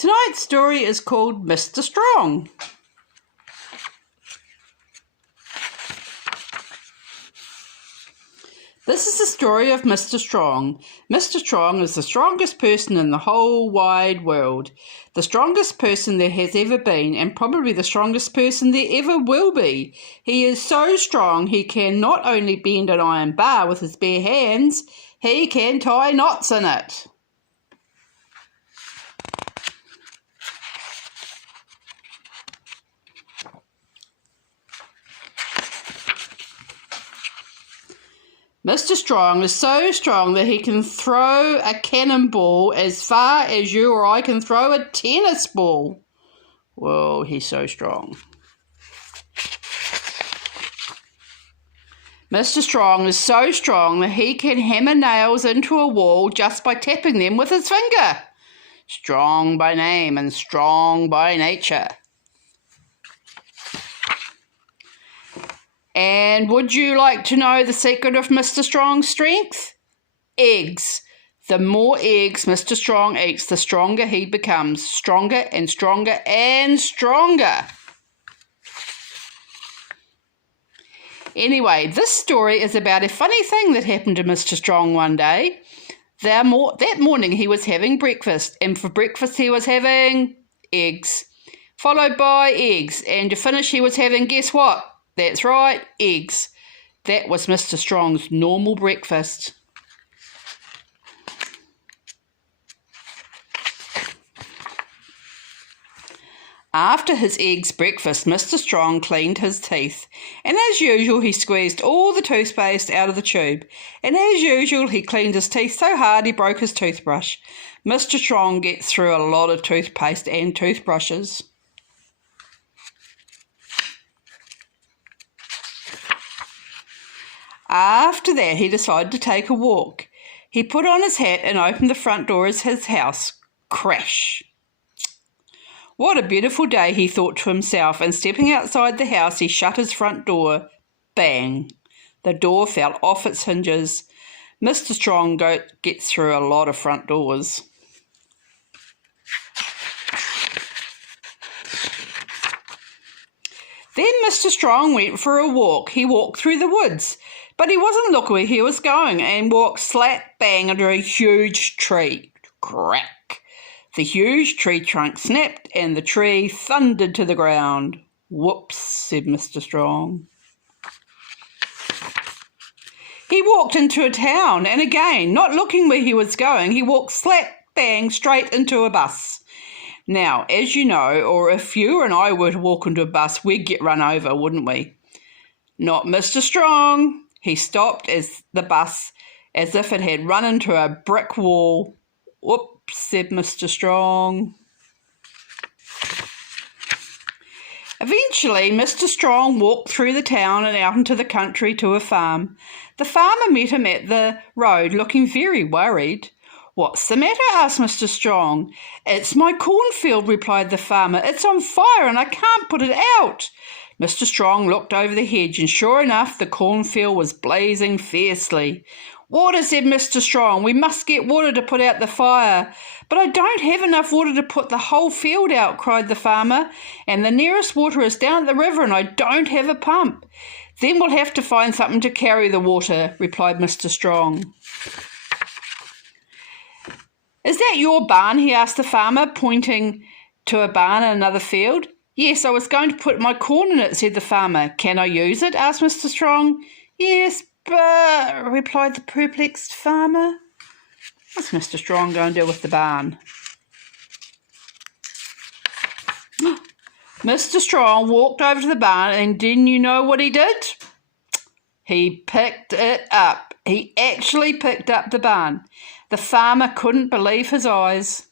Tonight's story is called Mr. Strong. This is the story of Mr. Strong. Mr. Strong is the strongest person in the whole wide world. The strongest person there has ever been, and probably the strongest person there ever will be. He is so strong he can not only bend an iron bar with his bare hands, he can tie knots in it. Mr. Strong is so strong that he can throw a cannonball as far as you or I can throw a tennis ball. Whoa, he's so strong. Mr. Strong is so strong that he can hammer nails into a wall just by tapping them with his finger. Strong by name and strong by nature. And would you like to know the secret of Mr. Strong's strength? Eggs. The more eggs Mr. Strong eats, the stronger he becomes. Stronger and stronger and stronger. Anyway, this story is about a funny thing that happened to Mr. Strong one day. That morning he was having breakfast, and for breakfast he was having eggs, followed by eggs, and to finish he was having, guess what? That's right, eggs. That was Mr. Strong's normal breakfast. After his eggs breakfast, Mr. Strong cleaned his teeth, and as usual he squeezed all the toothpaste out of the tube, and as usual he cleaned his teeth so hard he broke his toothbrush. Mr. Strong gets through a lot of toothpaste and toothbrushes. After that, he decided to take a walk. He put on his hat and opened the front door of his house. Crash! What a beautiful day, he thought to himself, and stepping outside the house, he shut his front door. Bang! The door fell off its hinges. Mr. Strong gets through a lot of front doors. Then Mr. Strong went for a walk. He walked through the woods. But he wasn't looking where he was going and walked slap bang under a huge tree. Crack! The huge tree trunk snapped and the tree thundered to the ground. Whoops, said Mr. Strong. He walked into a town and again, not looking where he was going, he walked slap bang straight into a bus. Now, as you know, or if you and I were to walk into a bus, we'd get run over, wouldn't we? Not Mr. Strong. He stopped as the bus as if it had run into a brick wall. Whoops, said Mr. Strong. Eventually, Mr. Strong walked through the town and out into the country to a farm. The farmer met him at the road, looking very worried. What's the matter? Asked Mr. Strong. It's my cornfield, replied the farmer. It's on fire and I can't put it out. Mr. Strong looked over the hedge, and sure enough, the cornfield was blazing fiercely. Water, said Mr. Strong. We must get water to put out the fire. But I don't have enough water to put the whole field out, cried the farmer, and the nearest water is down at the river, and I don't have a pump. Then we'll have to find something to carry the water, replied Mr. Strong. Is that your barn? He asked the farmer, pointing to a barn in another field. Yes, I was going to put my corn in it, said the farmer. Can I use it? Asked Mr. Strong. Yes, but, replied the perplexed farmer. What's Mr. Strong going to do with the barn? Mr. Strong walked over to the barn, and didn't you know what he did? He picked it up. He actually picked up the barn. The farmer couldn't believe his eyes.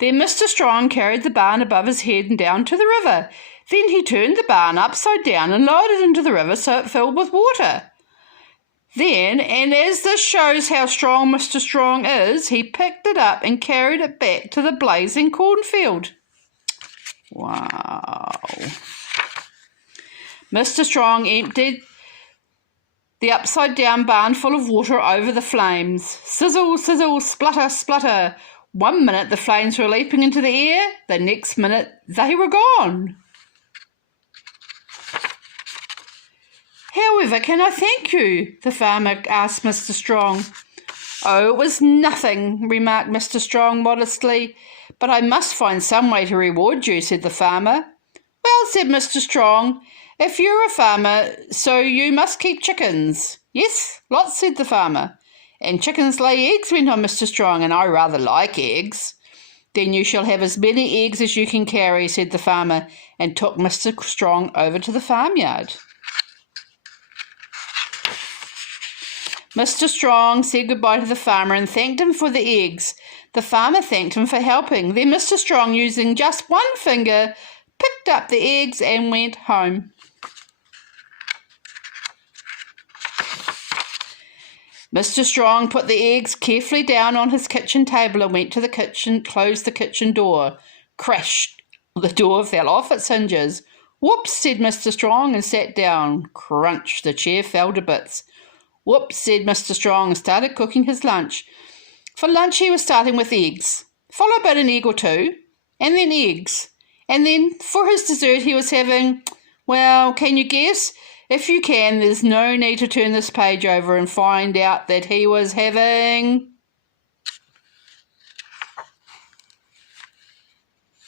Then Mr. Strong carried the barn above his head and down to the river. Then he turned the barn upside down and lowered it into the river so it filled with water. Then, and as this shows how strong Mr. Strong is, he picked it up and carried it back to the blazing cornfield. Wow. Mr. Strong emptied the upside-down barn full of water over the flames. Sizzle, sizzle, splutter, splutter. 1 minute the flames were leaping into the air, the next minute they were gone. "However can I thank you?" the farmer asked Mr. Strong. "Oh, it was nothing," remarked Mr. Strong modestly. "But I must find some way to reward you," said the farmer. "Well," said Mr. Strong, "if you're a farmer, so you must keep chickens." "Yes, lots," said the farmer. "And chickens lay eggs," went on Mr. Strong, "and I rather like eggs." "Then you shall have as many eggs as you can carry," said the farmer, and took Mr. Strong over to the farmyard. Mr. Strong said goodbye to the farmer and thanked him for the eggs. The farmer thanked him for helping. Then Mr. Strong, using just one finger, picked up the eggs and went home. Mr. Strong put the eggs carefully down on his kitchen table and went to the kitchen, closed the kitchen door. Crash! The door fell off its hinges. "Whoops," said Mr. Strong and sat down. Crunch! The chair fell to bits. "Whoops," said Mr. Strong and started cooking his lunch. For lunch he was starting with eggs, followed by an egg or two, and then eggs. And then for his dessert he was having, well, can you guess? If you can, there's no need to turn this page over and find out that he was having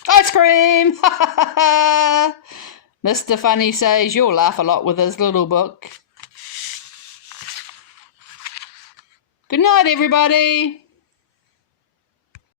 ice cream! Mr. Funny says you'll laugh a lot with his little book. Good night, everybody.